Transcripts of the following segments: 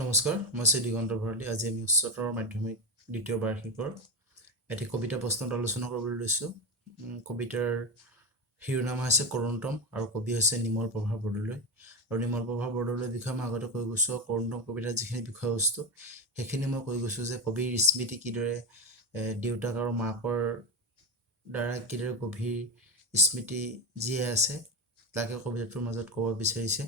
নমস্কাৰ, মই শ্ৰী দিগন্ত ভৰালী। আজি আমি উচ্চতৰ মাধ্যমিক দ্বিতীয় বাৰ্ষিকৰ এটি কবিতা প্ৰশ্নত আলোচনা কৰিবলৈ লৈছোঁ। কবিতাৰ শিৰোনাম হৈছে কৰুণতম আৰু কবি হৈছে নিমল প্ৰভা বৰদলৈ। আৰু নিমল প্ৰভা বৰদলৈৰ বিষয়ে মই আগতে কৈ গৈছোঁ। কৰুণতম কবিতাৰ যিখিনি বিষয়বস্তু সেইখিনি মই কৈ গৈছোঁ যে কবিৰ স্মৃতি কিদৰে দেউতাক আৰু মাকৰ দ্বাৰা কিদৰে গভীৰ স্মৃতি জীয়াই আছে তাকে কবিতাটোৰ মাজত ক'ব বিচাৰিছে।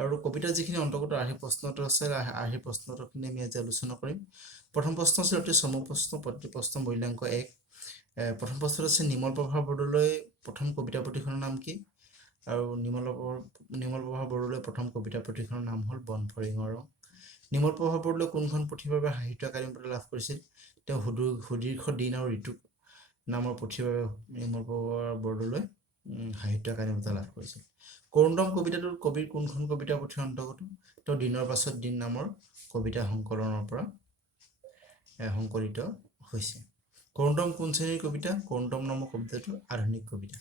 আৰু কবিতাৰ যিখিনি অন্তৰ্গত আৰ্হি প্ৰশ্নটো আছে, আৰ্হি প্ৰশ্নটোখিনি আমি আজি আলোচনা কৰিম। প্ৰথম প্ৰশ্ন আছিল অতি চমু প্ৰশ্ন, প্ৰতি প্ৰশ্ন মূল্যাংক 1। প্ৰথম প্ৰশ্নটো আছে নিমল প্ৰভা বৰদলৈ প্ৰথম কবিতা পুথিখনৰ নাম কি? আৰু নিমল প্ৰভা বৰদলৈ প্ৰথম কবিতা পুথিখনৰ নাম হ'ল বনফৰিঙৰ ৰং। নিমল প্ৰভা বৰদলৈ কোনখন পুথিৰ বাবে সাহিত্য একাডেমী বঁটা লাভ কৰিছিল? তেওঁ সুদীৰ্ঘ দিন আৰু ঋতু নামৰ পুথিৰ বাবে নিমল প্ৰভা বৰদলৈ সাহিত্য একাডেমী বঁটা লাভ কৰিছিল। কৰুণতম কবিতাটোৰ কবিৰ কোনখন কবিতা পুথিৰ অন্তৰ্গত? তেওঁ দিনৰ পাছত দিন নামৰ কবিতা সংকলনৰ পৰা সংকলিত হৈছে। কৰুণতম কোন শ্ৰেণীৰ কবিতা? কৰুণতম নামৰ কবিতাটো আধুনিক কবিতা।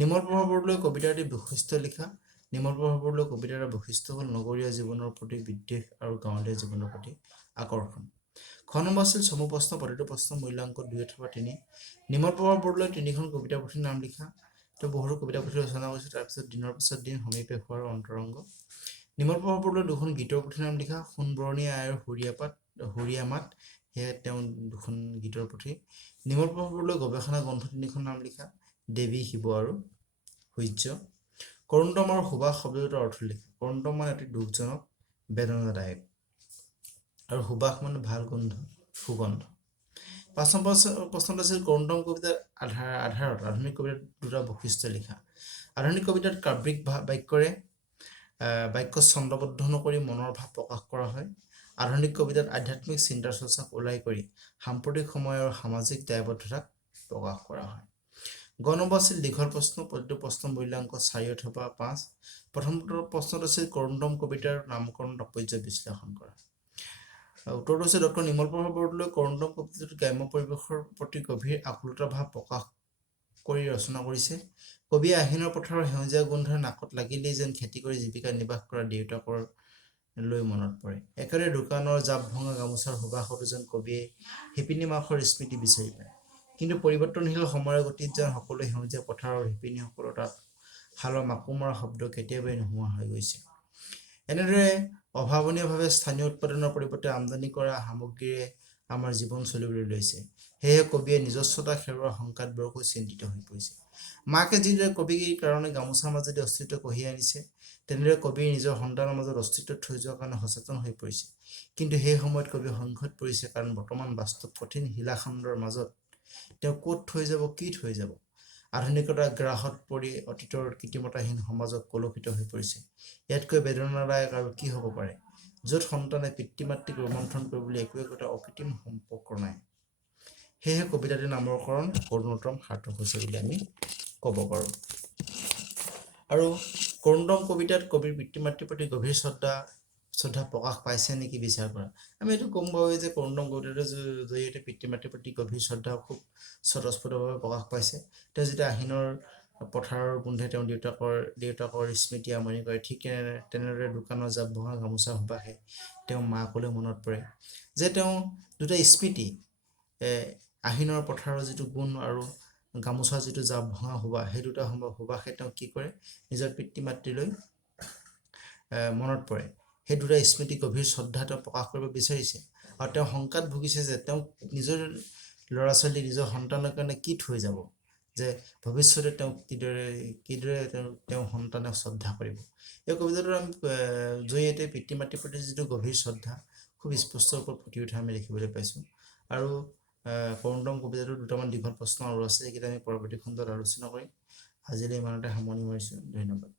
নিমল প্ৰভা বৰদলৈ কবিতাৰ এটি বৈশিষ্ট্য লিখা। নিমল প্ৰভা বৰদলৈ কবিতাৰ বৈশিষ্ট্য হ'ল নগৰীয়া জীৱনৰ প্ৰতি বিদ্বেষ আৰু গাঁৱলীয়া জীৱনৰ প্ৰতি আকৰ্ষণ। খ নম্বৰ আছিল চমু প্ৰশ্ন, প্ৰতিটো প্ৰশ্ন মূল্যাংক 2 অথবা 3। নিমল প্ৰভা বৰদলৈ 3খন কবিতা পুথিৰ নাম লিখা। তেওঁ বহুতো কবিতা পুথি ৰচনা কৰিছে। তাৰপিছত দিনৰ পাছত দিন, সমীপে হোৱাৰ অন্তৰংগ। নিমল প্ৰভা বৰদলৈ 2খন গীতৰ পুথিৰ নাম লিখা। সোণবৰণী আইৰ সুৰীয়া মাত, সেয়ে তেওঁ 2খন গীতৰ পুথি। নিমল প্ৰভা বৰদলৈ গৱেষণা গ্ৰন্থ 3খন নাম লিখা। দেৱী, শিৱ আৰু সূৰ্য। কৰুণতম আৰু সুবাস শব্দটোৰ অৰ্থ লিখা। কৰুণতম মানে অতি দুখজনক, বেদনাদায়ক, আৰু সুবাস মানে ভাল গোন্ধ, সুগন্ধ। 5 নম্বৰ প্ৰশ্নত আছিল কৰুণতম কবিতাৰ আধাৰত আধুনিক কবিতাৰ 2টা বৈশিষ্ট্য লিখা। আধুনিক কবিতাত কাব্যিক বাক্য ছন্দবদ্ধ নকৰি মনৰ ভাৱ প্ৰকাশ কৰা হয়। আধুনিক কবিতাত আধ্যাত্মিক চিন্তা চৰ্চাক ওলাই কৰি সাম্প্ৰতিক সময় আৰু সামাজিক দায়বদ্ধতাক প্ৰকাশ কৰা হয়। গ নম্বৰ আছিল দীঘল প্ৰশ্ন, প্ৰতিটো প্ৰশ্ন মূল্যাংক 4 অথবা 5। প্ৰথম প্ৰশ্নত আছিল কৰুণতম কবিতাৰ নামকৰণ তাৎপৰ্য বিশ্লেষণ কৰা। উত্তৰটো হৈছে ডক্টৰ নিমল প্ৰভা বৰদলৈ কৰুণতম কবিতাটোত গ্ৰাম্য পৰিৱেশৰ প্ৰতি গভীৰ আকুলতা ভাৱ প্ৰকাশ কৰি ৰচনা কৰিছে। কবিয়ে আহিনৰ পথাৰৰ সেউজীয়া গোন্ধৰ নাকত লাগিলেই যেন খেতি কৰি জীৱিকা নিৰ্বাহ কৰা দেউতাকৰ লৈ মনত পৰে। একেদৰে দোকানৰ জাপ ভঙা গামোচাৰ সুবাসতো যেন কবিয়ে শিপিনী মাকৰ স্মৃতি বিচাৰি পায়। কিন্তু পৰিৱৰ্তনশীল সময়ৰ গতিত যেন সকলো সেউজীয়া পথাৰৰ শিপিনীসকলৰ তাত শালৰ মাকো মৰা শব্দ কেতিয়াবাই নোহোৱা হৈ গৈছে। এনেদৰে অভাৱনীয়ভাৱে স্থানীয় উৎপাদনৰ পৰিৱৰ্তে আমদানি কৰা সামগ্ৰীৰে আমাৰ জীৱন চলিবলৈ লৈছে। সেয়েহে কবিয়ে নিজস্বতা হেৰুৱাৰ শংকাত বৰকৈ চিন্তিত হৈ পৰিছে। মাকে যিদৰে কবিৰ কাৰণে গামোচাৰ মাজেদি অস্তিত্ব কঢ়িয়াই আনিছে, তেনেদৰে কবিৰ নিজৰ সন্তানৰ মাজত অস্তিত্ব থৈ যোৱাৰ কাৰণে সচেতন হৈ পৰিছে। কিন্তু সেই সময়ত কবি সংকটত পৰিছে, কাৰণ বৰ্তমান বাস্তৱ কঠিন শিলাখণ্ডৰ মাজত তেওঁ ক'ত থৈ যাব, কি থৈ যাব? আধুনিকতাৰ গ্ৰাসত পৰি অতীতৰ কৃত্ৰিমতাহীন সমাজত কলুষিত হৈ পৰিছে। ইয়াতকৈ বেদনাদায়ক আৰু কি হ'ব পাৰে, য'ত সন্তানে পিতৃ মাতৃক ৰোমন্থন কৰিবলৈ একোটা অকৃত্ৰিম সম্পৰ্ক নাই। সেয়েহে কবিতাটিৰ নামকৰণ কৰুণতম সাৰ্থক হৈছে বুলি আমি ক'ব পাৰোঁ। আৰু কৰুণতম কবিতাত কবিৰ পিতৃ মাতৃৰ প্ৰতি গভীৰ শ্ৰদ্ধা প্ৰকাশ পাইছে নেকি বিচাৰ কৰা। আমি এইটো ক'ম বাৰু যে কৰুণতম কবিতাটোৰ জৰিয়তে পিতৃ মাতৃৰ প্ৰতি গভীৰ শ্ৰদ্ধা খুব স্বতঃস্ফূৰ্তভাৱে প্ৰকাশ পাইছে। তেওঁ যেতিয়া আহিনৰ পথাৰৰ গোন্ধে তেওঁ দেউতাকৰ স্মৃতি আমনি কৰে, ঠিক তেনেদৰে দোকানৰ জাপ ভঙা গামোচাৰ সুবাসে তেওঁ মাকলৈ মনত পৰে। যে তেওঁ 2টা স্মৃতি, আহিনৰ পথাৰৰ যিটো গুণ আৰু গামোচাৰ যিটো জাপ ভঙা সুবাস, সেই 2টা সুবাসে তেওঁ কি কৰে, নিজৰ পিতৃ মাতৃলৈ মনত পৰে। সেই 2টা স্মৃতি গভীৰ শ্ৰদ্ধা তেওঁ প্ৰকাশ কৰিব বিচাৰিছে। আৰু তেওঁ শংকাত ভুগিছে যে তেওঁ নিজৰ ল'ৰা ছোৱালী, নিজৰ সন্তানৰ কাৰণে কি থৈ যাব, যে ভৱিষ্যতে তেওঁ কিদৰে তেওঁ সন্তানক শ্ৰদ্ধা কৰিব। এই কবিতাটোৰ আমি জৰিয়তে পিতৃ মাতৃৰ প্ৰতি যিটো গভীৰ শ্ৰদ্ধা খুব স্পষ্ট ৰূপত ফুটি উঠা আমি দেখিবলৈ পাইছোঁ। আৰু কৰুণতম কবিতাটোৰ 2টামান দীঘল প্ৰশ্ন আৰু আছে, সেইকেইটা আমি পৰৱৰ্তী খণ্ডত আলোচনা কৰিম। আজিলৈ ইমানতে সামৰণি মাৰিছোঁ। ধন্যবাদ।